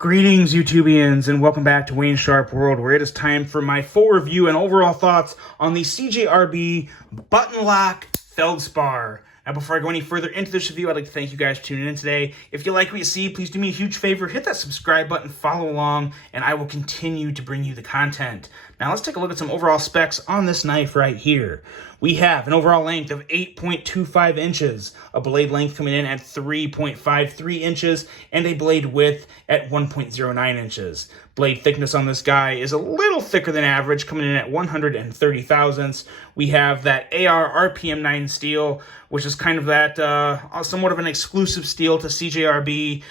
Greetings, YouTubians, and welcome back to Wayne Sharp World, where it is time for my full review and overall thoughts on the CJRB Button Lock Feldspar. Now, before I go any further into this review, I'd like to thank you guys for tuning in today. If you like what you see, please do me a huge favor, hit that subscribe button, follow along, and I will continue to bring you the content. Now, let's take a look at some overall specs on this knife right here. We have an overall length of 8.25 inches, a blade length coming in at 3.53 inches, and a blade width at 1.09 inches. Blade thickness on this guy is a little thicker than average, coming in at 130 thousandths. We have that AR RPM 9 steel, which is kind of that somewhat of an exclusive steel to CJRB.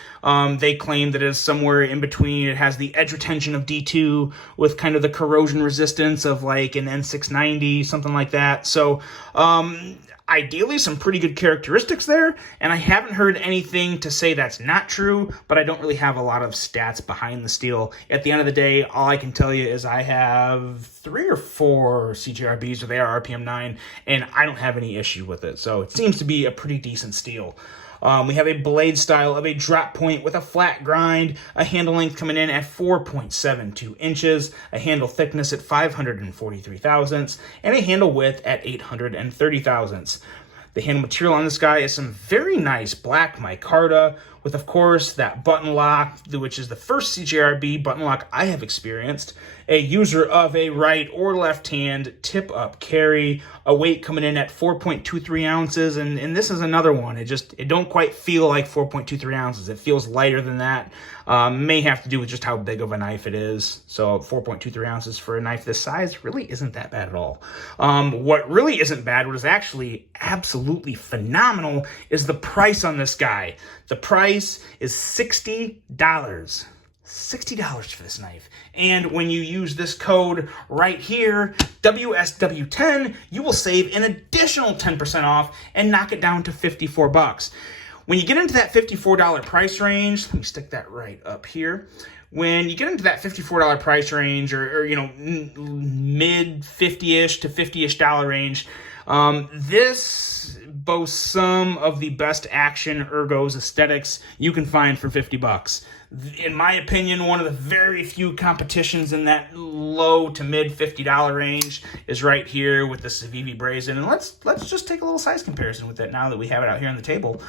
They claim that it is somewhere in between. It has the edge retention of D2 with kind of the corrosion resistance of like an N690, something like that. So ideally some pretty good characteristics there, and I haven't heard anything to say that's not true, but I don't really have a lot of stats behind the steel. At the end of the day, all I can tell you is I have 3 or 4 CJRBs with AR RPM 9, and I don't have any issue with it, so it seems to be a pretty decent steel. We have a blade style of a drop point with a flat grind, a handle length coming in at 4.72 inches, a handle thickness at 543 thousandths, and a handle width at 830 thousandths. The handle material on this guy is some very nice black micarta with, of course, that button lock, which is the first CJRB button lock I have experienced. A user of a right or left hand tip-up carry, a weight coming in at 4.23 ounces, and this is another one. It don't quite feel like 4.23 ounces. It feels lighter than that. May have to do with just how big of a knife it is. So 4.23 ounces for a knife this size really isn't that bad at all. What really isn't bad, what is actually absolutely phenomenal, is the price on this guy. The price is $60. $60 for this knife. And when you use this code right here, WSW10, you will save an additional 10% off and knock it down to 54 bucks. When you get into that $54 price range, let me stick that right up here. When you get into that $54 price range, or you know, mid 50-ish to 50-ish dollar range, this boasts some of the best action Ergos aesthetics you can find for 50 bucks. In my opinion, one of the very few competitions in that low to mid $50 range is right here with the Civivi Brazen. And let's just take a little size comparison with it now that we have it out here on the table.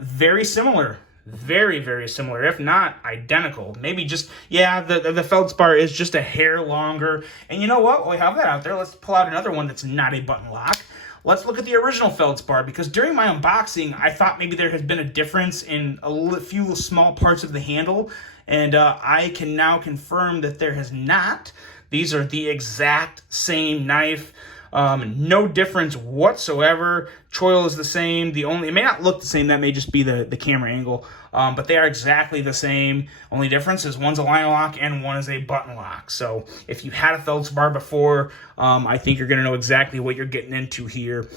Very similar. Very, very similar, if not identical. Maybe just, yeah, the Feldspar is just a hair longer. And you know what? While we have that out there, let's pull out another one that's not a button lock. Let's look at the original Feldspar, because during my unboxing, I thought maybe there has been a difference in a few small parts of the handle, and I can now confirm that there has not. These are the exact same knife. No difference whatsoever. Choil is the same. It may not look the same. That may just be the camera angle. But they are exactly the same. Only difference is one's a line lock and one is a button lock. So if you had a Feldspar before, I think you're going to know exactly what you're getting into here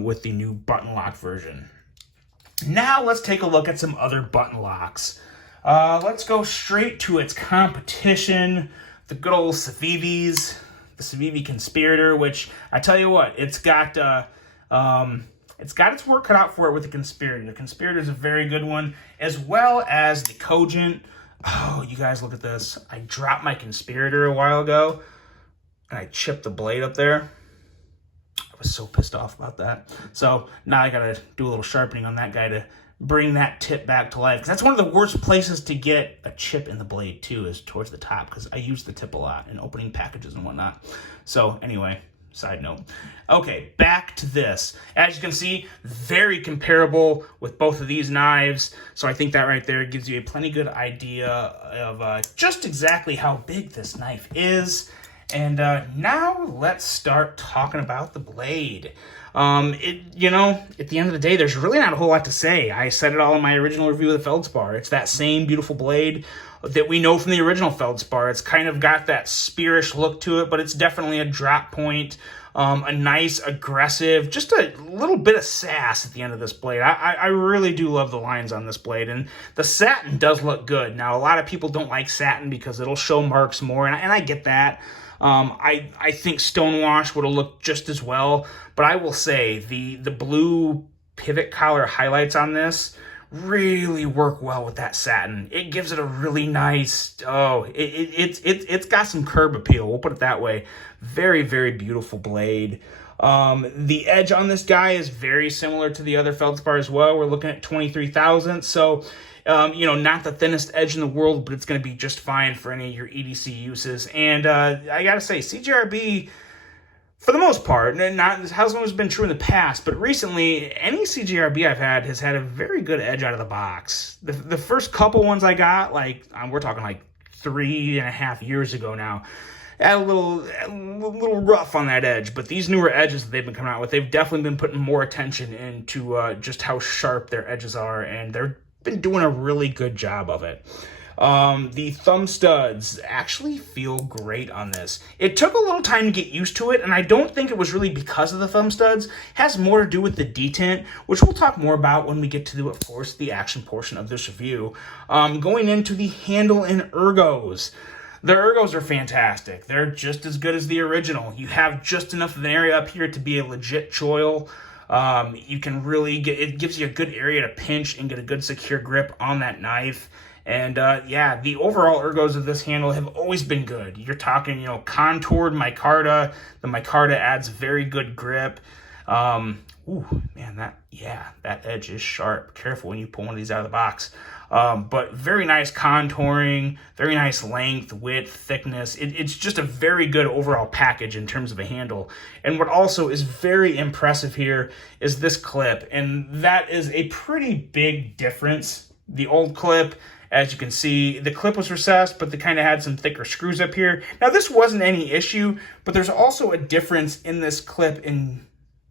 with the new button lock version. Now let's take a look at some other button locks. Let's go straight to its competition, the good old Civivis. The Civivi Conspirator, which I tell you what, it's got its work cut out for it with the Conspirator. The Conspirator is a very good one, as well as the Cogent. Oh, you guys look at this. I dropped my Conspirator a while ago, and I chipped the blade up there. I was so pissed off about that. So now I gotta do a little sharpening on that guy to bring that tip back to life, because that's one of the worst places to get a chip in the blade too, is towards the top, because I use the tip a lot in opening packages and whatnot. So anyway, side note. Okay, back to this. As you can see, very comparable with both of these knives. So I think that right there gives you a plenty good idea of just exactly how big this knife is. And now let's start talking about the blade. You know, at the end of the day, there's really not a whole lot to say. I said it all in my original review of the Feldspar. It's that same beautiful blade that we know from the original Feldspar. It's kind of got that spearish look to it, but it's definitely a drop point, a nice, aggressive, just a little bit of sass at the end of this blade. I really do love the lines on this blade, and the satin does look good. Now, a lot of people don't like satin because it'll show marks more, and I get that. I think Stonewash would have looked just as well, but I will say the blue pivot collar highlights on this really work well with that satin. It gives it a really nice, it's got some curb appeal, we'll put it that way. Very, very beautiful blade. The edge on this guy is very similar to the other Feldspar as well. We're looking at 23 thousandths, so not the thinnest edge in the world, but it's going to be just fine for any of your EDC uses. And I gotta say, CJRB, for the most part, not hasn't always been true in the past, but recently, any CJRB I've had has had a very good edge out of the box. The first couple ones I got, like, we're talking like 3.5 years ago now, had a little rough on that edge, but these newer edges that they've been coming out with, they've definitely been putting more attention into just how sharp their edges are, and they've been doing a really good job of it. The thumb studs actually feel great on this. It took a little time to get used to it, and I don't think it was really because of the thumb studs. It has more to do with the detent, which we'll talk more about when we get to, of course, the action portion of this review. Going into the handle and ergos. The ergos are fantastic. They're just as good as the original. You have just enough of an area up here to be a legit choil. You can really it gives you a good area to pinch and get a good secure grip on that knife. And the overall ergos of this handle have always been good. You're talking, contoured micarta. The micarta adds very good grip. That edge is sharp. Careful when you pull one of these out of the box. But very nice contouring, very nice length, width, thickness. It's just a very good overall package in terms of a handle. And what also is very impressive here is this clip. And that is a pretty big difference. The old clip, as you can see, the clip was recessed, but they kind of had some thicker screws up here. Now, this wasn't any issue, but there's also a difference in this clip in...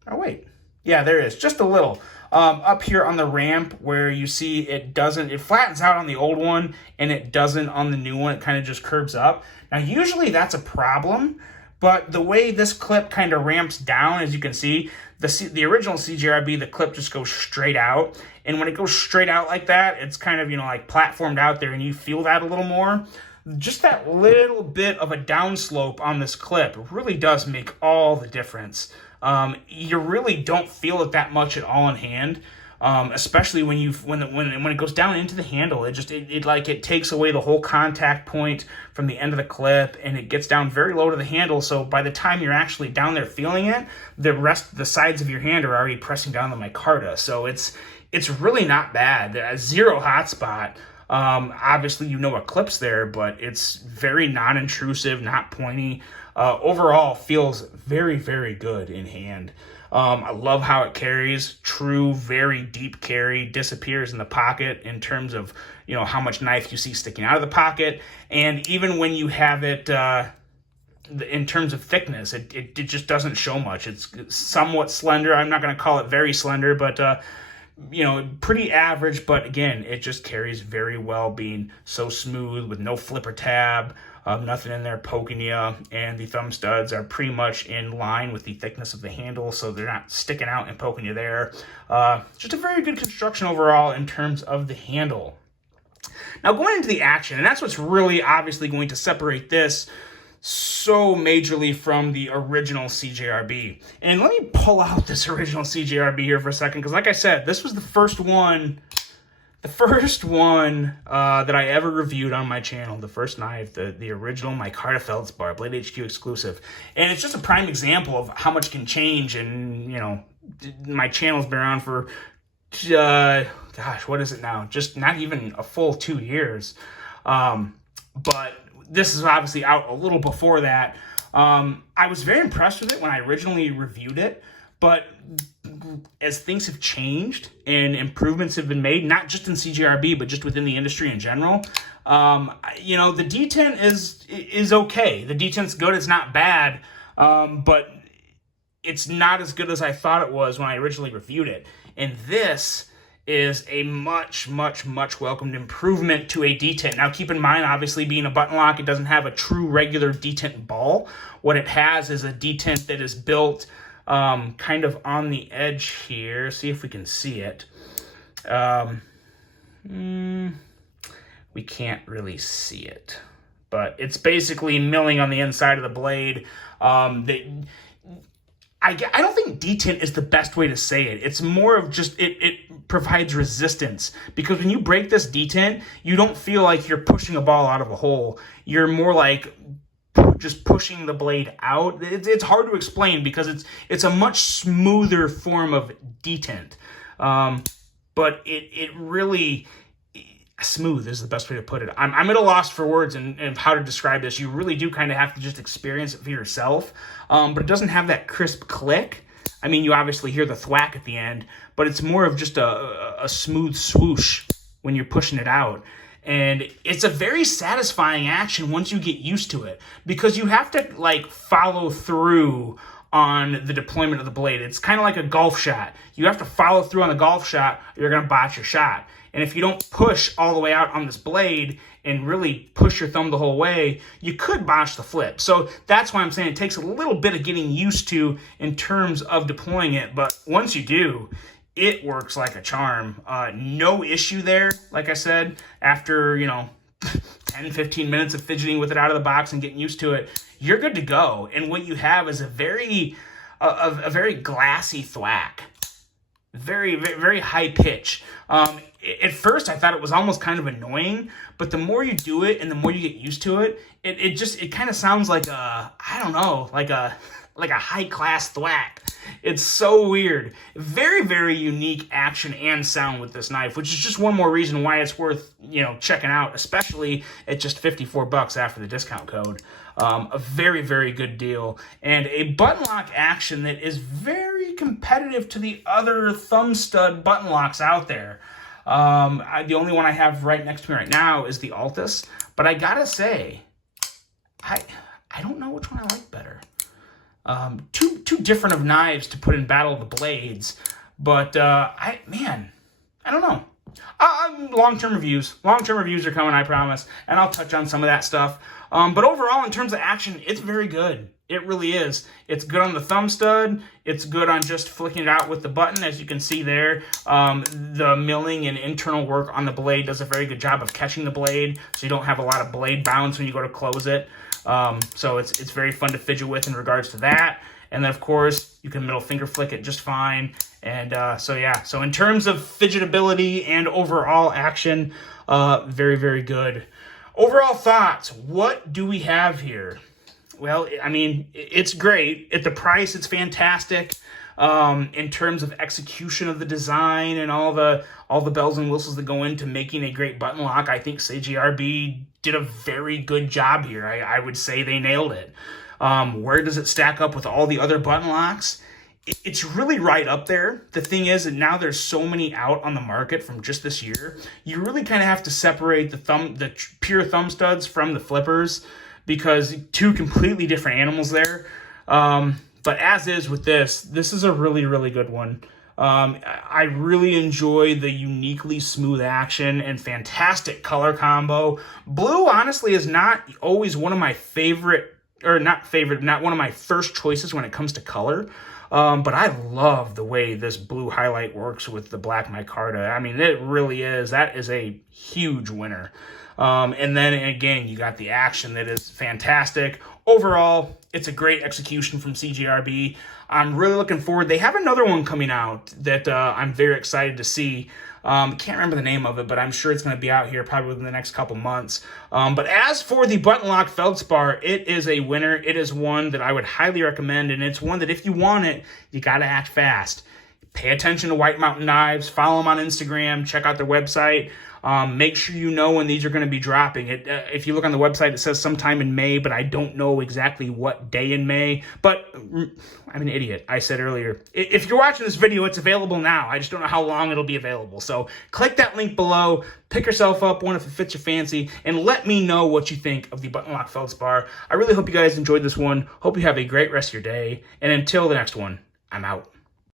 Oh, wait. Yeah, there is. Just a little. Up here on the ramp where you see it flattens out on the old one, and it doesn't on the new one. It kind of just curves up. Now, usually that's a problem, but the way this clip kind of ramps down, as you can see, the original CJRB, the clip just goes straight out. And when it goes straight out like that, it's kind of, like platformed out there, and you feel that a little more. Just that little bit of a downslope on this clip really does make all the difference. You really don't feel it that much at all in hand, especially when it goes down into the handle. It takes away the whole contact point from the end of the clip, and it gets down very low to the handle. So by the time you're actually down there feeling it, the sides of your hand are already pressing down the micarta. So it's really not bad. Zero hot spot. Obviously, a clip's there, but it's very non-intrusive, not pointy. Overall, feels very, very good in hand. I love how it carries. True, very deep carry. Disappears in the pocket in terms of, how much knife you see sticking out of the pocket. And even when you have it, in terms of thickness, it just doesn't show much. It's somewhat slender. I'm not going to call it very slender, but... pretty average, but again, it just carries very well, being so smooth with no flipper tab, nothing in there poking you, and the thumb studs are pretty much in line with the thickness of the handle, so they're not sticking out and poking you there. Just a very good construction overall in terms of the handle. Now, going into the action, and that's what's really obviously going to separate this so majorly from the original CJRB. And let me pull out this original CJRB here for a second, because like I said, this was the first one that I ever reviewed on my channel, the first knife, the original micarta Feldspar, Blade HQ exclusive. And it's just a prime example of how much can change, and, my channel's been around for, what is it now? Just not even a full 2 years. But this is obviously out a little before that. I was very impressed with it when I originally reviewed it, but as things have changed and improvements have been made, not just in CJRB, but just within the industry in general, the detent is okay. The detent's good. It's not bad, but it's not as good as I thought it was when I originally reviewed it. And this is a much, much, much welcomed improvement to a detent. Now, keep in mind, obviously, being a button lock, it doesn't have a true regular detent ball. What it has is a detent that is built kind of on the edge here. See if we can see it. We can't really see it, but it's basically milling on the inside of the blade. I don't think detent is the best way to say it. It's more of just it provides resistance, because when you break this detent, you don't feel like you're pushing a ball out of a hole. You're more like just pushing the blade out. It's hard to explain because it's a much smoother form of detent, but it really, smooth is the best way to put it. I'm at a loss for words and how to describe this. You really do kind of have to just experience it for yourself, but it doesn't have that crisp click. I mean, you obviously hear the thwack at the end, but it's more of just a smooth swoosh when you're pushing it out. And it's a very satisfying action once you get used to it, because you have to like follow through on the deployment of the blade. It's kind of like a golf shot. You have to follow through on the golf shot or you're going to botch your shot. And if you don't push all the way out on this blade and really push your thumb the whole way, you could botch the flip. So that's why I'm saying it takes a little bit of getting used to in terms of deploying it. But once you do, it works like a charm. No issue there. Like I said, after, 10, 15 minutes of fidgeting with it out of the box and getting used to it, you're good to go. And what you have is a very glassy thwack. Very, very, very high pitch. At first, I thought it was almost kind of annoying, but the more you do it and the more you get used to it, it kind of sounds like like a high class thwack. It's so weird. Very, very unique action and sound with this knife, which is just one more reason why it's worth, checking out, especially at just $54 after the discount code. A very, very good deal, and a button lock action that is very competitive to the other thumb stud button locks out there. The only one I have right next to me right now is the Altus, but I gotta say, I don't know which one I like better. Two different of knives to put in battle of the blades, but I don't know. Long-term reviews are coming, I promise, and I'll touch on some of that stuff. But overall, in terms of action, it's very good. It really is. It's good on the thumb stud. It's good on just flicking it out with the button, as you can see there. The milling and internal work on the blade does a very good job of catching the blade, so you don't have a lot of blade bounce when you go to close it. So it's very fun to fidget with in regards to that. And then, of course, you can middle finger flick it just fine. And so in terms of fidgetability and overall action, very, very good. Overall thoughts, what do we have here? Well, I mean, it's great. At the price, it's fantastic. In terms of execution of the design and all the bells and whistles that go into making a great button lock, I think CJRB did a very good job here. I would say they nailed it. Where does it stack up with all the other button locks? It's really right up there. The thing is that now there's so many out on the market from just this year, you really kind of have to separate the pure thumb studs from the flippers, because two completely different animals there. But as is with this is a really, really good one. I really enjoy the uniquely smooth action and fantastic color combo. Blue, honestly, is not always one of my not one of my first choices when it comes to color. But I love the way this blue highlight works with the black micarta. I mean, it really is. That is a huge winner. And then again, you got the action that is fantastic. Overall, it's a great execution from CJRB. I'm really looking forward. They have another one coming out that I'm very excited to see. Can't remember the name of it, but I'm sure it's going to be out here probably within the next couple months. But as for the button lock Feldspar, it is a winner. It is one that I would highly recommend, and it's one that if you want it, you got to act fast. Pay attention to White Mountain Knives. Follow them on Instagram. Check out their website. Make sure you know when these are going to be dropping. If you look on the website, it says sometime in May, but I don't know exactly what day in May. But I'm an idiot. I said earlier, if you're watching this video, it's available now. I just don't know how long it'll be available. So click that link below, pick yourself up one if it fits your fancy, and let me know what you think of the button lock Feldspar. I really hope you guys enjoyed this one. Hope you have a great rest of your day. And until the next one, I'm out.